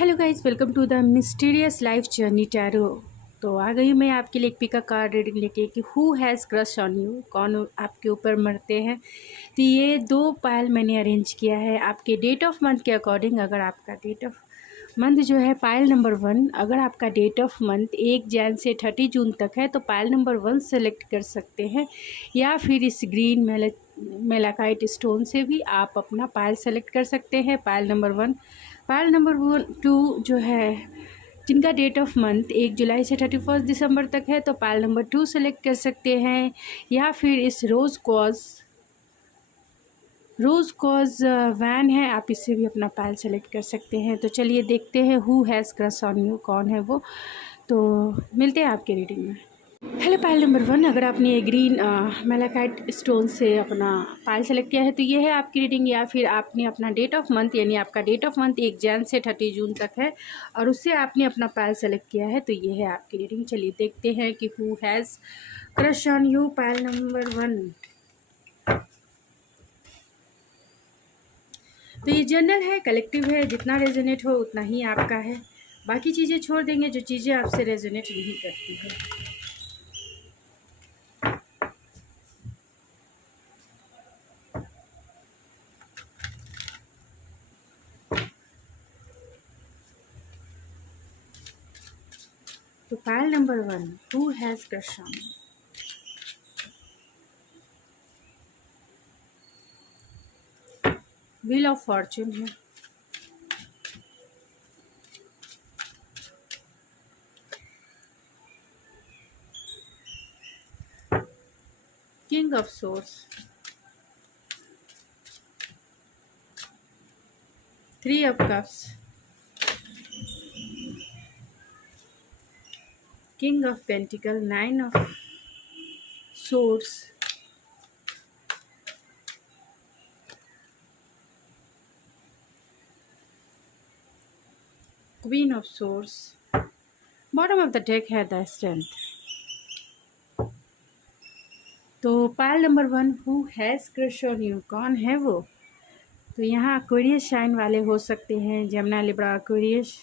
Hello guys, welcome to the mysterious life journey tarot. तो आ गई मैं आपके लिए एक पिका कार्ड रीडिंग लेके कि who has crush on you, कौन आपके ऊपर मरते हैं। तो ये 2 पायल मैंने अरेंज किया है आपके डेट ऑफ मंथ के अकॉर्डिंग। अगर आपका डेट ऑफ मंथ जो है पायल नंबर 1, अगर आपका डेट ऑफ मंथ 1 जैन से 30 जून तक है तो पायल नंबर 1 सेलेक्ट कर सकते हैं, या फिर इस ग्रीन मेलाकाइट स्टोन से भी आप अपना पायल सेलेक्ट कर सकते हैं। पायल नंबर 1, पायल नंबर 2 जो है जिनका डेट ऑफ मंथ 1 जुलाई से 31 दिसंबर तक है तो पायल नंबर 2 सेलेक्ट कर सकते हैं, या फिर इस रोज़ कॉज वैन है, आप इससे भी अपना पायल सेलेक्ट कर सकते हैं। तो चलिए देखते हैं who has crush on you, कौन है वो। तो मिलते हैं आपके रीडिंग में। हेलो पायल नंबर 1, अगर आपने ये ग्रीन मेलाकाइट स्टोन से अपना पायल सेलेक्ट किया है तो ये है आपकी रीडिंग, या फिर आपने अपना डेट ऑफ मंथ यानी आपका डेट ऑफ मंथ 1 जैन से 30 जून तक है और उससे आपने अपना पायल सेलेक्ट किया है तो ये है आपकी रीडिंग। चलिए देखते हैं कि who has crush on you, Payal number 1। तो ये जनरल है, कलेक्टिव है, जितना रेजोनेट हो उतना ही आपका है, बाकी चीज़ें छोड़ देंगे जो चीज़ें आपसे रेजोनेट नहीं करती है। तो Payal number 1, who has crush on you. Wheel of fortune है, king of swords, 3 of cups, king of pentacle, 9 of swords, queen of swords, bottom of the deck है द स्ट्रेंथ। तो Payal number 1, who has crush on you, कौन है वो। तो यहाँ Aquarius shine वाले हो सकते हैं, जमुना, लिब्रा, एक्वेरियस।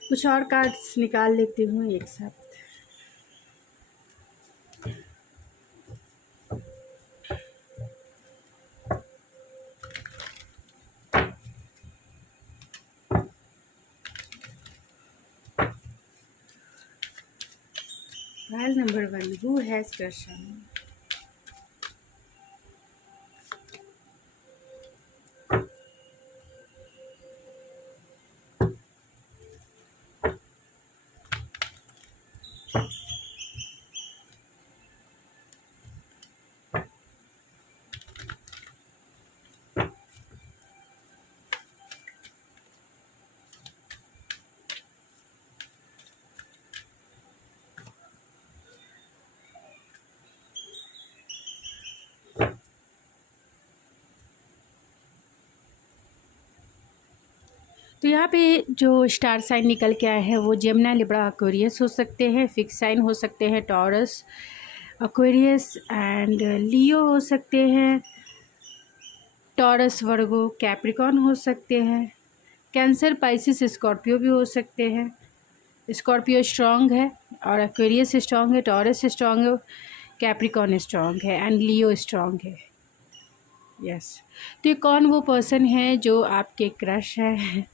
कुछ और कार्ड्स निकाल लेती हूँ एक साथ। पायल number 1, who has crush on you. तो यहाँ पे जो स्टार साइन निकल के आए हैं वो जेमिनी, लिब्रा, एक्वेरियस हो सकते हैं। फिक्स साइन हो सकते हैं टॉरस, एक्वेरियस एंड लियो हो सकते हैं। टॉरस, वर्गो, कैप्रिकॉन हो सकते हैं। कैंसर, पाइसिस, स्कॉर्पियो भी हो सकते हैं। स्कॉर्पियो स्ट्रॉन्ग है और एक्वेरियस स्ट्रॉन्ग है, टॉरस स्ट्रॉन्ग है, कैप्रिकॉन स्ट्रॉन्ग है एंड लियो स्ट्रॉन्ग है। यस। तो ये कौन वो पर्सन है जो आपके क्रश है,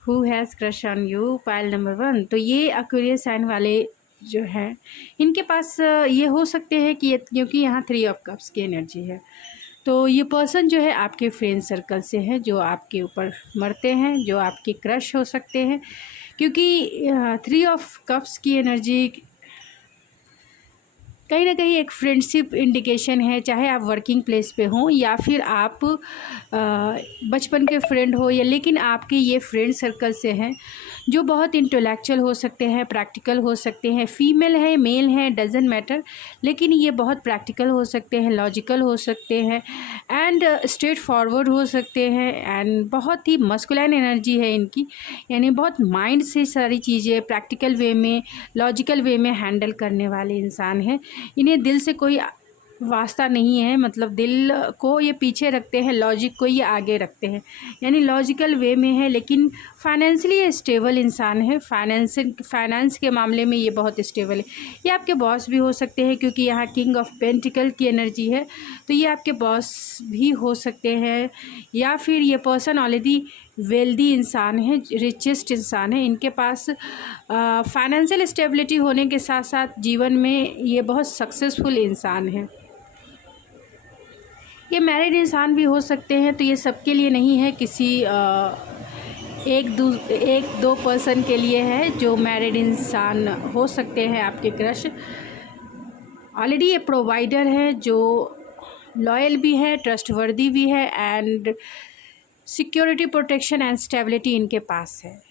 who has crush on you, Payal number 1। तो ये एक्वेरियस साइन वाले जो हैं इनके पास ये हो सकते हैं कि क्योंकि यहाँ 3 ऑफ कप्स की एनर्जी है तो ये पर्सन जो है आपके फ्रेंड सर्कल से है जो आपके ऊपर मरते हैं, जो आपके क्रश हो सकते हैं, क्योंकि 3 ऑफ कप्स की एनर्जी कहीं ना कहीं एक फ्रेंडशिप इंडिकेशन है, चाहे आप वर्किंग प्लेस पे हों या फिर आप बचपन के फ्रेंड हो, या लेकिन आपके ये फ्रेंड सर्कल से हैं जो बहुत इंटेलेक्चुअल हो सकते हैं, प्रैक्टिकल हो सकते हैं, फीमेल है मेल है डजेंट मैटर, लेकिन ये बहुत प्रैक्टिकल हो सकते हैं, लॉजिकल हो सकते हैं एंड स्ट्रेट फॉरवर्ड हो सकते हैं एंड बहुत ही मस्कुलाइन एनर्जी है इनकी, यानी बहुत माइंड से सारी चीज़ें प्रैक्टिकल वे में, लॉजिकल वे में हैंडल करने वाले इंसान हैं। इन्हें दिल से कोई वास्ता नहीं है, मतलब दिल को ये पीछे रखते हैं, लॉजिक को ये आगे रखते हैं, यानी लॉजिकल वे में है, लेकिन फाइनेंशियली स्टेबल इंसान है। फाइनेंस के मामले में ये बहुत स्टेबल है। ये आपके बॉस भी हो सकते हैं, क्योंकि यहाँ किंग ऑफ पेंटिकल की एनर्जी है, तो ये आपके बॉस भी हो सकते हैं, या फिर ये पर्सन ऑलरेडी वेल्दी इंसान है, रिचेस्ट इंसान है। इनके पास फाइनेंशियल स्टेबिलिटी होने के साथ साथ जीवन में ये बहुत सक्सेसफुल इंसान है। ये मैरिड इंसान भी हो सकते हैं, तो ये सबके लिए नहीं है, किसी एक दो पर्सन के लिए है जो मैरिड इंसान हो सकते हैं आपके क्रश। ऑलरेडी ये प्रोवाइडर है, जो लॉयल भी है, ट्रस्टवर्दी भी है, and security, protection and stability इनके पास है।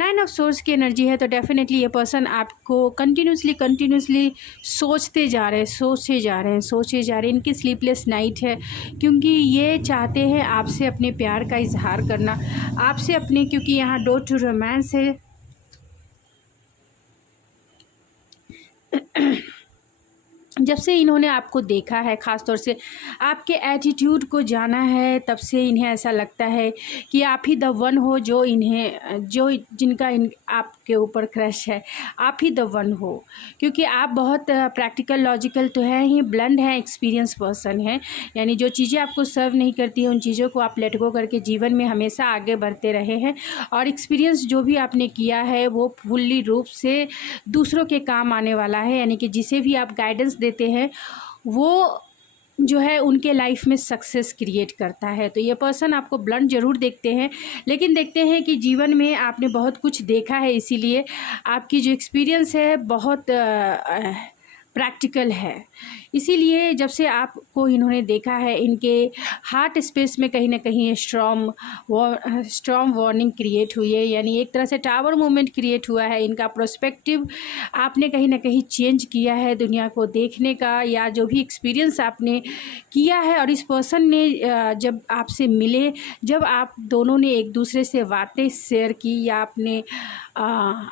9 ऑफ सोर्स की एनर्जी है, तो डेफिनेटली ये पर्सन आपको कंटिन्यूसली सोचते जा रहे हैं। इनकी स्लीपलेस नाइट है, क्योंकि ये चाहते हैं आपसे अपने प्यार का इजहार करना, आपसे अपने, क्योंकि यहाँ डोर टू रोमांस है। जब से इन्होंने आपको देखा है, ख़ास तौर से आपके एटीट्यूड को जाना है, तब से इन्हें ऐसा लगता है कि आप ही द वन हो, जो जिनका आपके ऊपर क्रश है, आप ही द वन हो। क्योंकि आप बहुत प्रैक्टिकल, लॉजिकल तो हैं ही, ब्लंड हैं, एक्सपीरियंस पर्सन हैं, यानी जो चीज़ें आपको सर्व नहीं करती हैं उन चीज़ों को आप लेट गो करके जीवन में हमेशा आगे बढ़ते रहे हैं, और एक्सपीरियंस जो भी आपने किया है वो फुल्ली रूप से दूसरों के काम आने वाला है, यानी कि जिसे भी आप गाइडेंस देते हैं वो जो है उनके लाइफ में सक्सेस क्रिएट करता है। तो ये पर्सन आपको ब्लंट ज़रूर देखते हैं, लेकिन देखते हैं कि जीवन में आपने बहुत कुछ देखा है, इसीलिए आपकी जो एक्सपीरियंस है बहुत प्रैक्टिकल है। इसीलिए जब से आपको इन्होंने देखा है, इनके हार्ट स्पेस में कहीं ना कहीं स्ट्रॉन्ग वार्निंग क्रिएट हुई है, यानी एक तरह से टावर मूवमेंट क्रिएट हुआ है। इनका प्रोस्पेक्टिव आपने कहीं ना कहीं चेंज किया है दुनिया को देखने का, या जो भी एक्सपीरियंस आपने किया है। और इस पर्सन ने जब आपसे मिले, जब आप दोनों ने एक दूसरे से बातें शेयर की, या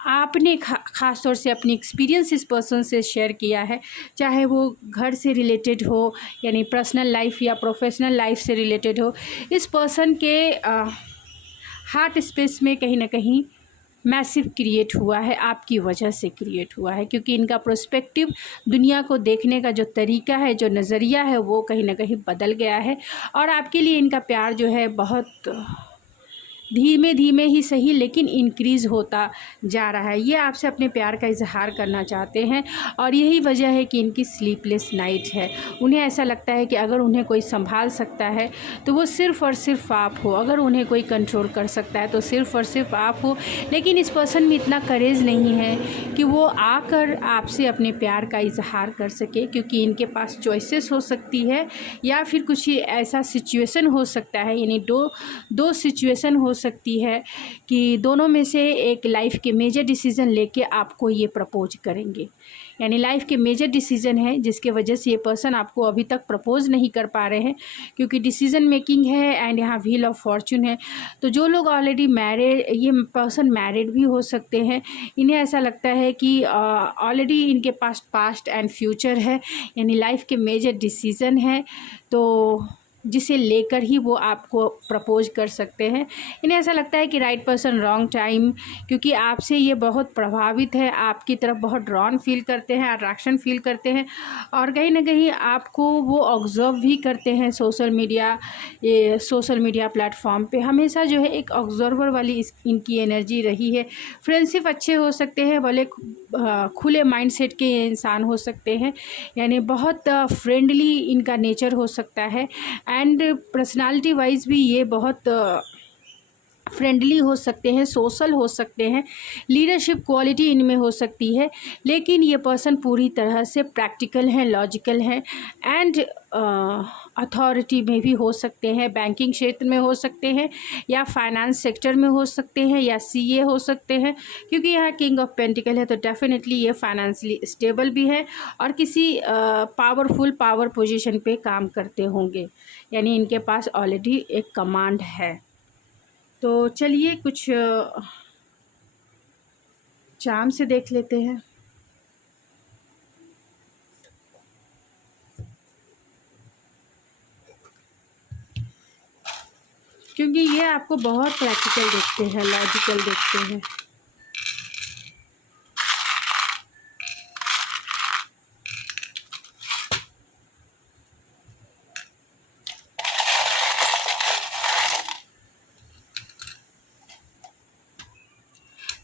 आपने ख़ास तौर से अपनी एक्सपीरियंस इस पर्सन से शेयर किया है, चाहे वो घर से रिलेटेड हो, यानी पर्सनल लाइफ या प्रोफेशनल लाइफ से रिलेटेड हो, इस पर्सन के हार्ट स्पेस में कहीं ना कहीं मैसिव क्रिएट हुआ है, आपकी वजह से क्रिएट हुआ है। क्योंकि इनका प्रोस्पेक्टिव, दुनिया को देखने का जो तरीका है, जो नज़रिया है, वो कहीं ना कहीं बदल गया है, और आपके लिए इनका प्यार जो है बहुत धीमे धीमे ही सही, लेकिन इंक्रीज़ होता जा रहा है। ये आपसे अपने प्यार का इजहार करना चाहते हैं, और यही वजह है कि इनकी स्लीपलेस नाइट है। उन्हें ऐसा लगता है कि अगर उन्हें कोई संभाल सकता है तो वो सिर्फ़ और सिर्फ आप हो, अगर उन्हें कोई कंट्रोल कर सकता है तो सिर्फ़ और सिर्फ आप हो। लेकिन इस पर्सन में इतना करेज नहीं है कि वो आकर आपसे अपने प्यार का इजहार कर सके, क्योंकि इनके पास चॉइसेस हो सकती है, या फिर कुछ ऐसा सिचुएशन हो सकता है, यानी दो सिचुएशन हो सकती है कि दोनों में से एक लाइफ के मेजर डिसीज़न लेके आपको ये प्रपोज करेंगे। यानी लाइफ के मेजर डिसीज़न है, जिसके वजह से ये पर्सन आपको अभी तक प्रपोज नहीं कर पा रहे हैं, क्योंकि डिसीज़न मेकिंग है एंड यहाँ व्हील ऑफ फॉर्चून है। तो जो लोग ऑलरेडी मैरिड, ये पर्सन मैरिड भी हो सकते हैं। इन्हें ऐसा लगता है कि ऑलरेडी इनके पास पास्ट एंड फ्यूचर है, यानी लाइफ के मेजर डिसीज़न है, तो जिसे लेकर ही वो आपको प्रपोज कर सकते हैं। इन्हें ऐसा लगता है कि राइट पर्सन रॉन्ग टाइम, क्योंकि आपसे ये बहुत प्रभावित है, आपकी तरफ बहुत ड्रॉन फील करते हैं, अट्रैक्शन फील करते हैं, और कहीं ना कहीं आपको वो ऑब्जर्व भी करते हैं। सोशल मीडिया प्लेटफॉर्म पे हमेशा जो है एक ऑब्जर्वर वाली इनकी एनर्जी रही है। फ्रेंडशिप अच्छे हो सकते हैं, भले खुले माइंडसेट के इंसान हो सकते हैं, यानी बहुत फ्रेंडली इनका नेचर हो सकता है, एंड पर्सनालिटी वाइज भी ये बहुत फ्रेंडली हो सकते हैं, सोशल हो सकते हैं, लीडरशिप क्वालिटी इनमें हो सकती है। लेकिन ये पर्सन पूरी तरह से प्रैक्टिकल हैं, लॉजिकल हैं, एंड अथॉरिटी में भी हो सकते हैं, बैंकिंग क्षेत्र में हो सकते हैं, या फाइनेंस सेक्टर में हो सकते हैं, या सीए हो सकते हैं, क्योंकि यहाँ किंग ऑफ पेंटिकल है, तो डेफिनेटली ये फाइनेंशियली स्टेबल भी है, और किसी पावर पोजीशन पे काम करते होंगे, यानी इनके पास ऑलरेडी एक कमांड है। तो चलिए कुछ चार्म से देख लेते हैं। क्योंकि ये आपको बहुत प्रैक्टिकल देखते हैं, लॉजिकल देखते हैं।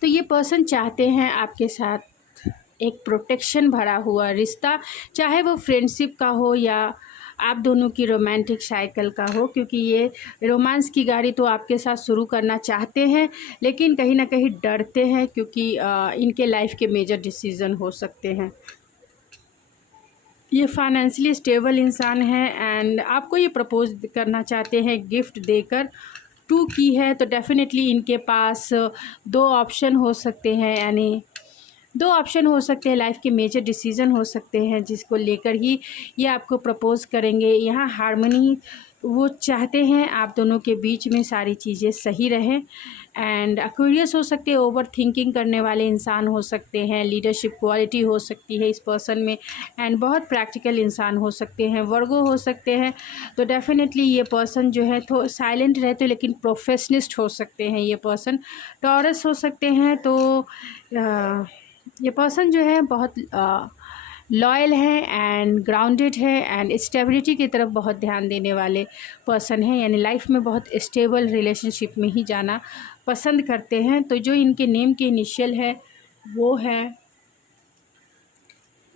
तो ये पर्सन चाहते हैं आपके साथ एक प्रोटेक्शन भरा हुआ रिश्ता, चाहे वो फ्रेंडशिप का हो या आप दोनों की रोमांटिक साइकिल का हो, क्योंकि ये रोमांस की गाड़ी तो आपके साथ शुरू करना चाहते हैं, लेकिन कहीं ना कहीं डरते हैं, क्योंकि इनके लाइफ के मेजर डिसीज़न हो सकते हैं। ये फाइनेंशियली स्टेबल इंसान है एंड आपको ये प्रपोज करना चाहते हैं गिफ्ट देकर। 2 की है तो डेफिनेटली इनके पास 2 ऑप्शन हो सकते हैं, यानी 2 ऑप्शन हो सकते हैं, लाइफ के मेजर डिसीज़न हो सकते हैं जिसको लेकर ही ये आपको प्रपोज़ करेंगे। यहाँ हार्मनी वो चाहते हैं, आप दोनों के बीच में सारी चीज़ें सही रहें। एंड एक्वेरियस हो सकते हैं, ओवर थिंकिंग करने वाले इंसान हो सकते हैं, लीडरशिप क्वालिटी हो सकती है इस पर्सन में, एंड बहुत प्रैक्टिकल इंसान हो सकते हैं, वर्गो हो सकते हैं। तो डेफिनेटली ये पर्सन जो है तो साइलेंट रहते लेकिन प्रोफेशनिस्ट हो सकते हैं ये पर्सन। टॉरस हो सकते हैं, तो ये पर्सन जो है बहुत लॉयल है एंड ग्राउंडेड है एंड स्टेबिलिटी की तरफ बहुत ध्यान देने वाले पर्सन हैं, यानी लाइफ में बहुत स्टेबल रिलेशनशिप में ही जाना पसंद करते हैं। तो जो इनके नेम के इनिशियल है वो है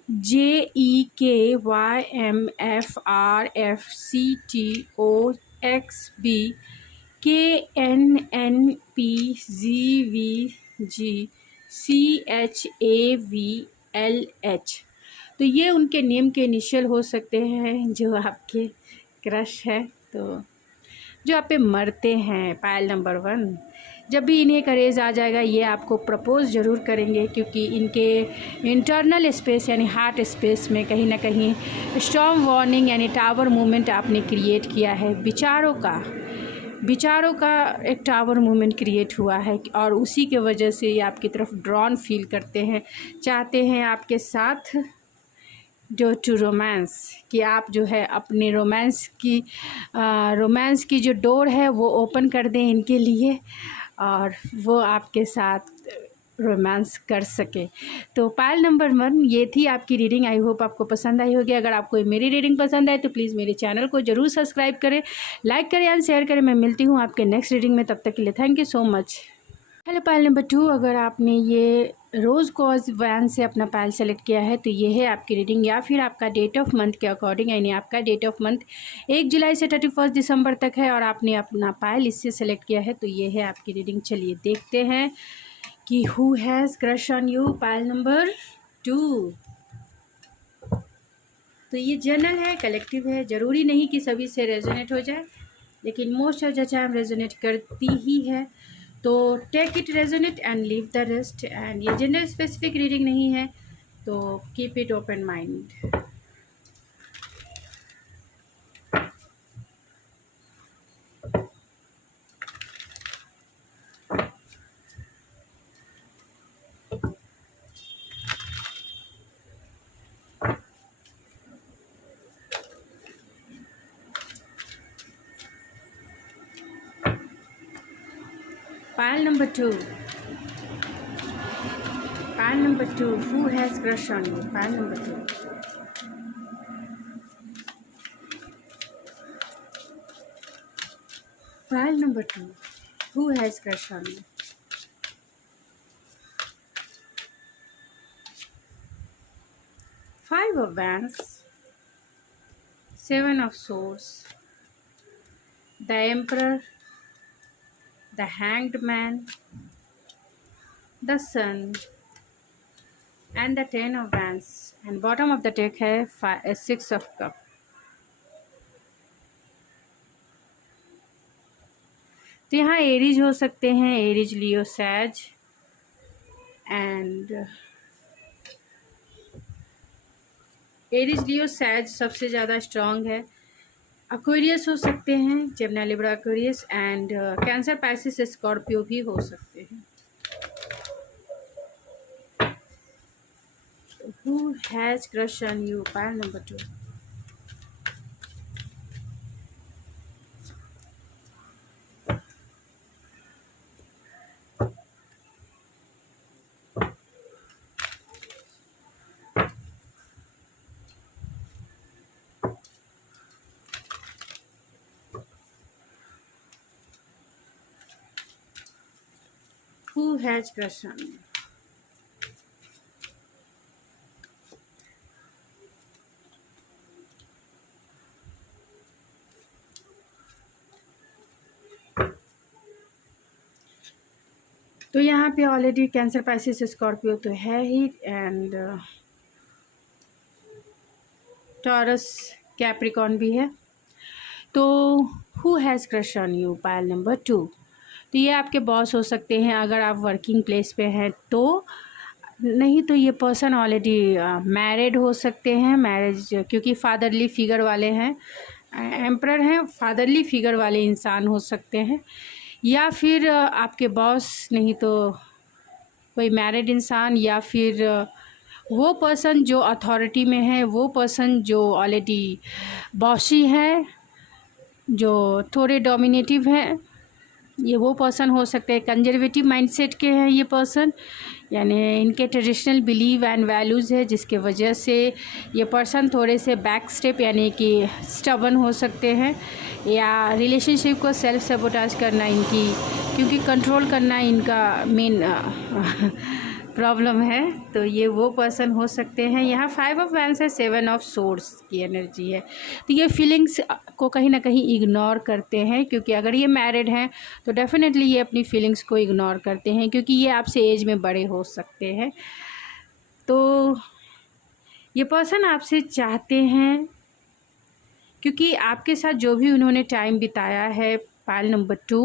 JEKYMFRFCTOXBKNNPZVGCHAVLH। तो ये उनके नेम के इनिशियल हो सकते हैं जो आपके क्रश है, तो जो आप पे मरते हैं। पायल नंबर 1, जब भी इन्हें करेज आ जाएगा ये आपको प्रपोज़ ज़रूर करेंगे, क्योंकि इनके इंटरनल स्पेस यानी हार्ट स्पेस में कहीं ना कहीं स्टॉर्म वार्निंग यानी टावर मूवमेंट आपने क्रिएट किया है। विचारों का एक टावर मूवमेंट क्रिएट हुआ है और उसी के वजह से ये आपकी तरफ ड्रॉन फील करते हैं, चाहते हैं आपके साथ जो टू रोमांस, कि आप जो है अपने रोमांस की जो डोर है वो ओपन कर दें इनके लिए और वो आपके साथ रोमांस कर सके। तो पायल नंबर 1 ये थी आपकी रीडिंग। आई होप आपको पसंद आई होगी। अगर आपको मेरी रीडिंग पसंद आए तो प्लीज़ मेरे चैनल को ज़रूर सब्सक्राइब करें, लाइक करें एंड शेयर करें। मैं मिलती हूँ आपके नेक्स्ट रीडिंग में, तब तक के लिए thank you so much. Hello pile number 2, अगर आपने ये रोज़ कॉज वैन से अपना पायल सेलेक्ट किया है तो ये है आपकी रीडिंग, या फिर आपका डेट ऑफ मंथ के अकॉर्डिंग, यानी आपका डेट ऑफ मंथ 1 जुलाई से 31 दिसंबर तक है और आपने अपना पायल इससे सेलेक्ट किया है, तो ये है आपकी रीडिंग। चलिए देखते हैं कि who has crush on you. Pile number 2, तो ये जनरल है, कलेक्टिव है, ज़रूरी नहीं कि सभी से रेजोनेट हो जाए, लेकिन most of the time resonate करती ही है। तो take it resonate and leave the rest. And ये जेंडर स्पेसिफिक रीडिंग नहीं है, तो keep it open mind. Pile number 2. Pile number 2. Who has crush on you? Pile number 2. Pile number 2. Who has crush on you? Five of Wands, 7 of Swords, the Emperor, the Hanged Man, the Sun, and the 10 of Wands. And bottom of the deck है 6 of Cup. तो यहाँ Aries हो सकते हैं, Aries, लियो, सैज, and Aries, लियो, सैज सबसे ज़्यादा स्ट्रॉन्ग है। एक्वेरियस हो सकते हैं, Gemini, Libra, Aquarius, and cancer, Pisces, Scorpio भी हो सकते हैं। Who has crush on you? Pile number 2. Who has crush on you? तो यहाँ पे ऑलरेडी कैंसर, पाइसेस, स्कॉर्पियो तो है ही, एंड टॉरस, कैप्रिकॉर्न भी है। तो who has crush on you, pile number 2। तो ये आपके बॉस हो सकते हैं अगर आप वर्किंग प्लेस पे हैं तो, नहीं तो ये पर्सन ऑलरेडी मैरिड हो सकते हैं, मैरिज, क्योंकि फादरली फिगर वाले हैं, एम्परर हैं, फादरली फिगर वाले इंसान हो सकते हैं, या फिर आपके बॉस, नहीं तो कोई मैरिड इंसान, या फिर वो पर्सन जो अथॉरिटी में है, वो पर्सन जो ऑलरेडी बॉसी है, जो थोड़े डोमिनेटिव हैं, ये वो पर्सन हो सकते हैं। कंजर्वेटिव माइंडसेट के हैं ये पर्सन, यानी इनके ट्रेडिशनल बिलीव एंड वैल्यूज़ है, जिसके वजह से ये पर्सन थोड़े से बैक स्टेप यानी कि स्टबन हो सकते हैं, या रिलेशनशिप को सेल्फ सबोटाज करना इनकी, क्योंकि कंट्रोल करना इनका मेन प्रॉब्लम है। तो ये वो पर्सन हो सकते हैं। यहाँ 5 ऑफ वैंड्स है, 7 ऑफ सोर्ड्स की एनर्जी है। तो ये फीलिंग्स को कहीं ना कहीं इग्नोर करते हैं, क्योंकि अगर ये मैरिड हैं तो डेफिनेटली ये अपनी फीलिंग्स को इग्नोर करते हैं, क्योंकि ये आपसे एज में बड़े हो सकते हैं। तो ये पर्सन आपसे चाहते हैं, क्योंकि आपके साथ जो भी उन्होंने टाइम बिताया है, पायल नंबर 2,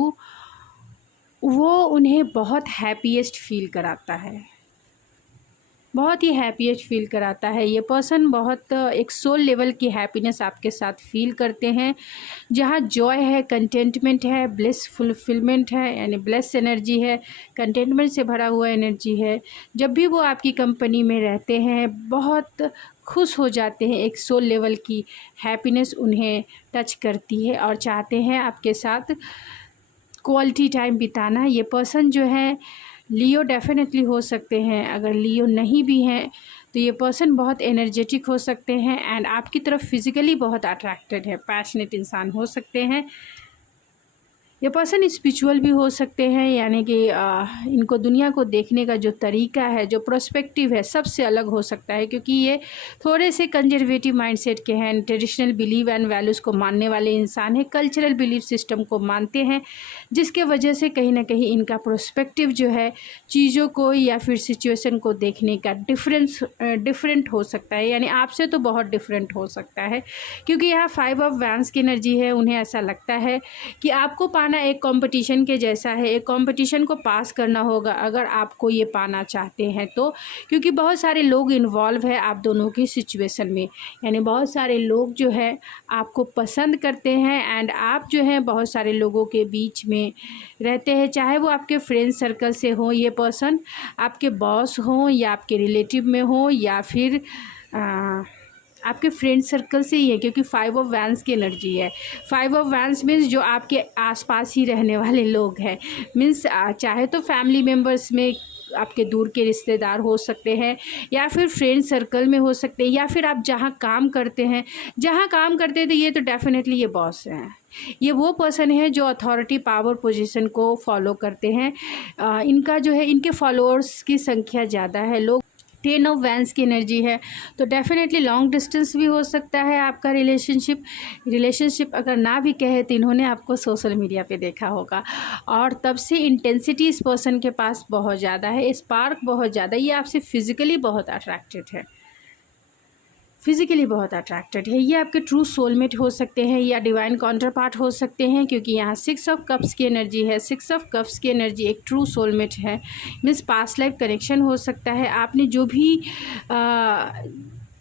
वो उन्हें बहुत हैप्पीएस्ट फील कराता है, बहुत ही हैप्पीएस्ट फील कराता है। ये पर्सन बहुत एक सोल लेवल की हैप्पीनेस आपके साथ फील करते हैं, जहाँ जॉय है, कंटेंटमेंट है, ब्लिस फुलफिलमेंट है, यानी ब्लेस एनर्जी है, कंटेंटमेंट से भरा हुआ एनर्जी है। जब भी वो आपकी कंपनी में रहते हैं बहुत खुश हो जाते हैं, एक सोल लेवल की हैप्पीनेस उन्हें टच करती है और चाहते हैं आपके साथ क्वालिटी टाइम बिताना। ये पर्सन जो है लियो डेफिनेटली हो सकते हैं, अगर लियो नहीं भी हैं तो ये पर्सन बहुत एनर्जेटिक हो सकते हैं एंड आपकी तरफ फिज़िकली बहुत अट्रैक्टेड है, पैशनेट इंसान हो सकते हैं। ये पर्सन स्पिरिचुअल भी हो सकते हैं, यानी कि इनको दुनिया को देखने का जो तरीका है, जो प्रोस्पेक्टिव है, सबसे अलग हो सकता है, क्योंकि ये थोड़े से कंजर्वेटिव माइंडसेट के हैं, ट्रेडिशनल बिलीव एंड वैल्यूज़ को मानने वाले इंसान हैं, कल्चरल बिलीफ सिस्टम को मानते हैं, जिसके वजह से कहीं ना कहीं इनका प्रोस्पेक्टिव जो है चीज़ों को या फिर सिचुएशन को देखने का डिफरेंट हो सकता है, यानी आपसे तो बहुत डिफरेंट हो सकता है। क्योंकि यहाँ 5 ऑफ वैंड्स की एनर्जी है, उन्हें ऐसा लगता है कि आपको एक कंपटीशन के जैसा है, एक कंपटीशन को पास करना होगा अगर आपको ये पाना चाहते हैं तो, क्योंकि बहुत सारे लोग इन्वॉल्व है आप दोनों की सिचुएशन में, यानी बहुत सारे लोग जो है आपको पसंद करते हैं एंड आप जो है बहुत सारे लोगों के बीच में रहते हैं, चाहे वो आपके फ्रेंड सर्कल से हो, ये पर्सन आपके बॉस हो या आपके रिलेटिव में हो या फिर आपके फ्रेंड सर्कल से ही है, क्योंकि 5 ऑफ वैंड्स की एनर्जी है। 5 ऑफ वैंड्स मीन्स जो आपके आसपास ही रहने वाले लोग हैं, मीन्स चाहे तो फैमिली मेम्बर्स में आपके दूर के रिश्तेदार हो सकते हैं, या फिर फ्रेंड सर्कल में हो सकते हैं, या फिर आप जहाँ काम करते हैं, तो ये तो डेफिनेटली ये बॉस हैं, ये वो पर्सन है जो अथॉरिटी पावर पोजीशन को फॉलो करते हैं। इनका जो है इनके फॉलोअर्स की संख्या ज़्यादा है। लोग 10 ऑफ वैंड्स की एनर्जी है, तो डेफिनेटली लॉन्ग डिस्टेंस भी हो सकता है आपका रिलेशनशिप अगर ना भी कहे तो इन्होंने आपको सोशल मीडिया पे देखा होगा और तब से इंटेंसिटी इस पर्सन के पास बहुत ज़्यादा है, स्पार्क बहुत ज़्यादा, ये आपसे फिज़िकली बहुत अट्रैक्टेड है, ये आपके ट्रू सोलमेट हो सकते हैं या डिवाइन काउंटर पार्ट हो सकते हैं, क्योंकि यहाँ 6 ऑफ कप्स की एनर्जी है। 6 ऑफ कप्स की एनर्जी एक ट्रू सोलमेट है, मीन्स पास्ट लाइफ कनेक्शन हो सकता है। आपने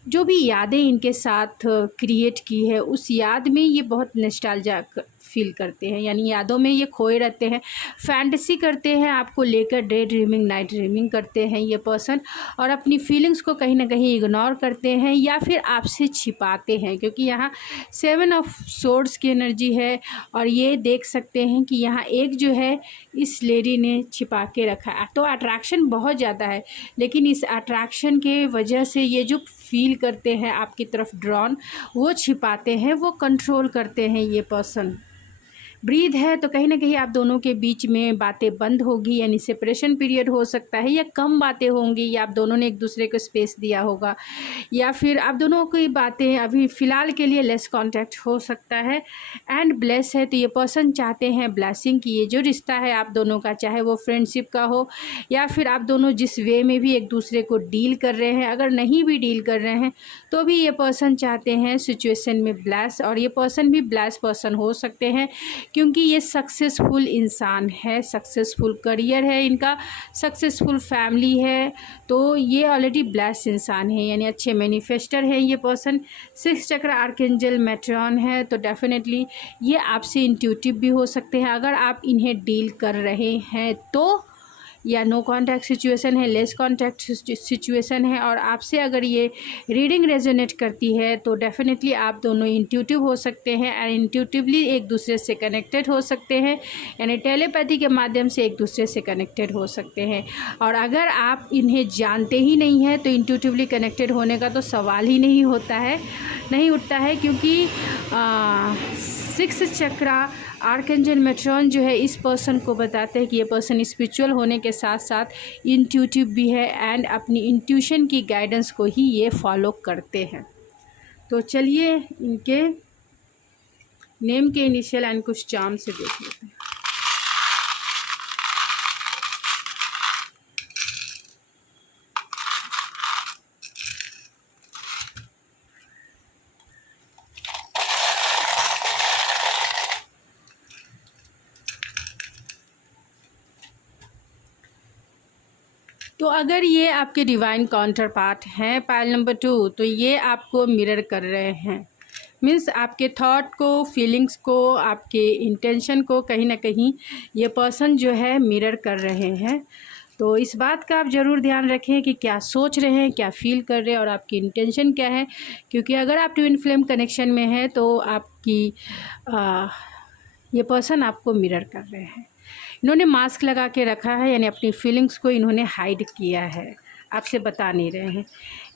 जो भी यादें इनके साथ क्रिएट की है, उस याद में ये बहुत नॉस्टैल्जिया फील करते हैं, यानी यादों में ये खोए रहते हैं, फैंटेसी करते हैं आपको लेकर, डे ड्रीमिंग, नाइट ड्रीमिंग करते हैं ये पर्सन, और अपनी फीलिंग्स को कहीं ना कहीं इग्नोर करते हैं या फिर आपसे छिपाते हैं, क्योंकि यहाँ 7 ऑफ सोर्ड्स की एनर्जी है और ये देख सकते हैं कि यहाँ एक जो है इस लेडी ने छिपा के रखा है। तो अट्रैक्शन बहुत ज़्यादा है, लेकिन इस अट्रैक्शन के वजह से ये जो फील करते हैं आपकी तरफ ड्रॉन, वो छिपाते हैं, वो कंट्रोल करते हैं ये पर्सन, ब्रीद है तो कहीं ना कहीं आप दोनों के बीच में बातें बंद होगी, यानी सेपरेशन पीरियड हो सकता है, या कम बातें होंगी, या आप दोनों ने एक दूसरे को स्पेस दिया होगा, या फिर आप दोनों की बातें अभी फ़िलहाल के लिए लेस कांटेक्ट हो सकता है। एंड ब्लेस है तो ये पर्सन चाहते हैं ब्लेसिंग की ये जो रिश्ता है आप दोनों का, चाहे वो फ्रेंडशिप का हो या फिर आप दोनों जिस वे में भी एक दूसरे को डील कर रहे हैं, अगर नहीं भी डील कर रहे हैं तो भी ये पर्सन चाहते हैं सिचुएशन में ब्लेस। और ये पर्सन भी ब्लेस पर्सन हो सकते हैं क्योंकि ये सक्सेसफुल इंसान है, सक्सेसफुल करियर है इनका, सक्सेसफुल फैमिली है, तो ये ऑलरेडी ब्लेस इंसान है, यानी अच्छे मैनिफेस्टर है ये पर्सन। 6 चक्र आर्कएंजल मेट्रॉन है तो डेफिनेटली ये आपसे इंट्यूटिव भी हो सकते हैं अगर आप इन्हें डील कर रहे हैं तो, या नो कांटेक्ट सिचुएशन है, लेस कांटेक्ट सिचुएशन है, और आपसे अगर ये रीडिंग रेजोनेट करती है तो डेफिनेटली आप दोनों इंट्यूटिव हो सकते हैं एंड इंट्यूटिवली एक दूसरे से कनेक्टेड हो सकते हैं, यानी टेलीपैथी के माध्यम से एक दूसरे से कनेक्टेड हो सकते हैं। और अगर आप इन्हें जानते ही नहीं हैं तो इंट्यूटिवली कनेक्टेड होने का तो सवाल ही नहीं उठता है क्योंकि 6 चक्रा आर्कएंजल मेट्रॉन जो है इस पर्सन को बताते हैं कि ये पर्सन स्पिरिचुअल होने के साथ साथ इंट्यूटिव भी है एंड अपनी इंट्यूशन की गाइडेंस को ही ये फॉलो करते हैं। तो चलिए इनके नेम के इनिशियल एंड कुछ चार्म से देख लेते हैं। तो अगर ये आपके डिवाइन काउंटर पार्ट हैं पाइल नंबर 2, तो ये आपको मिरर कर रहे हैं, मीन्स आपके थॉट को, फीलिंग्स को, आपके इंटेंशन को कहीं ना कहीं ये पर्सन जो है मिरर कर रहे हैं। तो इस बात का आप ज़रूर ध्यान रखें कि क्या सोच रहे हैं, क्या फील कर रहे हैं और आपकी इंटेंशन क्या है, क्योंकि अगर आप ट्विन फ्लेम कनेक्शन में हैं तो आपकी ये पर्सन आपको मिरर कर रहे हैं। इन्होंने मास्क लगा के रखा है, यानी अपनी फीलिंग्स को इन्होंने हाइड किया है, आपसे बता नहीं रहे हैं।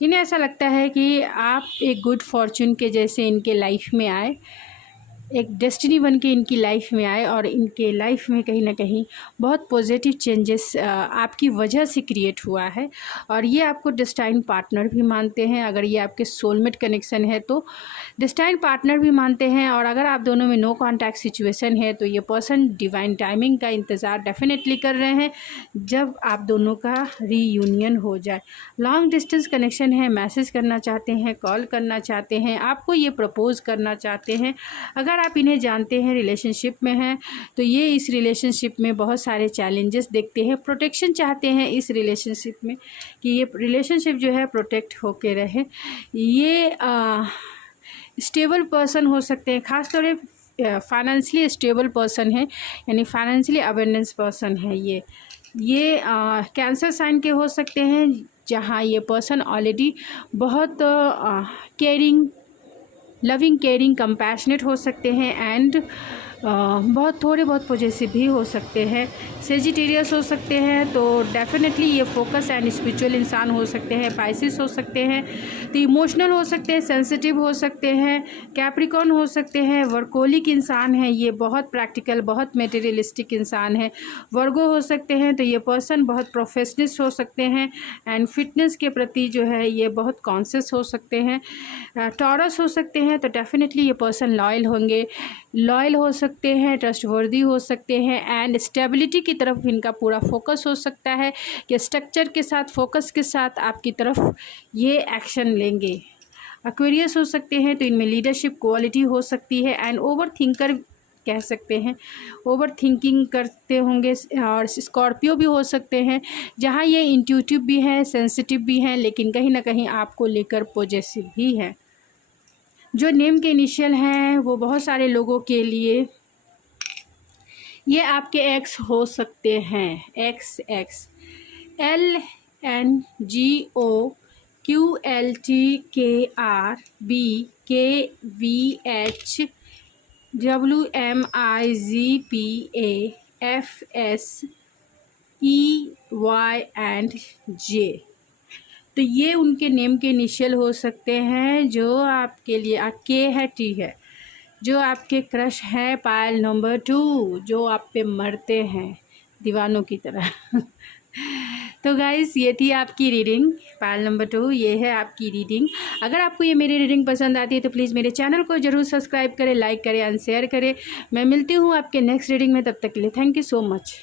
इन्हें ऐसा लगता है कि आप एक गुड फॉर्चून के जैसे इनके लाइफ में आए, एक डेस्टिनी बन के इनकी लाइफ में आए और इनके लाइफ में कहीं ना कहीं बहुत पॉजिटिव चेंजेस आपकी वजह से क्रिएट हुआ है। और ये आपको डेस्टाइन पार्टनर भी मानते हैं, अगर ये आपके सोलमेट कनेक्शन है तो डेस्टाइन पार्टनर भी मानते हैं। और अगर आप दोनों में नो कांटेक्ट सिचुएशन है तो ये पर्सन डिवाइन टाइमिंग का इंतज़ार डेफिनेटली कर रहे हैं जब आप दोनों का रीयूनियन हो जाए। लॉन्ग डिस्टेंस कनेक्शन है, मैसेज करना चाहते हैं, कॉल करना चाहते हैं, आपको ये प्रपोज़ करना चाहते हैं। अगर आप इन्हें जानते हैं, रिलेशनशिप में हैं, तो ये इस रिलेशनशिप में बहुत सारे चैलेंजेस देखते हैं, प्रोटेक्शन चाहते हैं इस रिलेशनशिप में कि ये रिलेशनशिप जो है प्रोटेक्ट होके रहे। ये स्टेबल पर्सन हो सकते हैं, ख़ासतौर पे फाइनेंशियली स्टेबल पर्सन है, यानी फाइनेंशियली अवेंडेंस पर्सन है। ये कैंसर साइन के हो सकते हैं जहाँ ये पर्सन ऑलरेडी बहुत केयरिंग, लविंग, केयरिंग, कंपैशनेट हो सकते हैं एंड बहुत थोड़े बहुत पॉजिटिव भी हो सकते हैं। सेजिटेरियस हो सकते हैं तो डेफिनेटली ये फोकस एंड स्पिरिचुअल इंसान हो सकते हैं। पाइसिस हो सकते हैं तो इमोशनल हो सकते हैं, सेंसिटिव हो सकते हैं। कैप्रिकॉर्न हो सकते हैं, वर्कोलिक इंसान है, ये बहुत प्रैक्टिकल, बहुत मटेरियलिस्टिक इंसान है। वर्गो हो सकते हैं तो ये पर्सन बहुत प्रोफेशनलिस्ट हो सकते हैं एंड फिटनेस के प्रति जो है ये बहुत कॉन्शियस हो सकते हैं। टॉरस हो सकते हैं तो डेफिनेटली ये पर्सन लॉयल होंगे, लॉयल हो सकते हैं, ट्रस्टवर्दी हो सकते हैं एंड स्टेबिलिटी की तरफ इनका पूरा फोकस हो सकता है कि स्ट्रक्चर के साथ, फोकस के साथ आपकी तरफ ये एक्शन लेंगे। एक्वेरियस हो सकते हैं तो इनमें लीडरशिप क्वालिटी हो सकती है एंड ओवर थिंकर कह सकते हैं, ओवर थिंकिंग करते होंगे। और स्कॉर्पियो भी हो सकते हैं जहाँ ये इंट्यूटिव भी हैं, सेंसिटिव भी हैं, लेकिन कहीं ना कहीं आपको लेकर पॉजेसिव भी है। जो नेम के इनिशियल हैं वो बहुत सारे लोगों के लिए ये आपके एक्स हो सकते हैं। एक्स LNGOQLTKRBKVHWMIZPAFSEY तो ये उनके नेम के इनिशियल हो सकते हैं। जो आपके लिए के है, टी है, जो आपके क्रश हैं, पायल नंबर 2, जो आप पे मरते हैं दीवानों की तरह। तो गाइस ये थी आपकी रीडिंग पायल नंबर 2, ये है आपकी रीडिंग। अगर आपको ये मेरी रीडिंग पसंद आती है तो प्लीज़ मेरे चैनल को ज़रूर सब्सक्राइब करें, लाइक करें एंड शेयर करें। मैं मिलती हूँ आपके नेक्स्ट रीडिंग में, तब तक के लिए थैंक यू सो मच।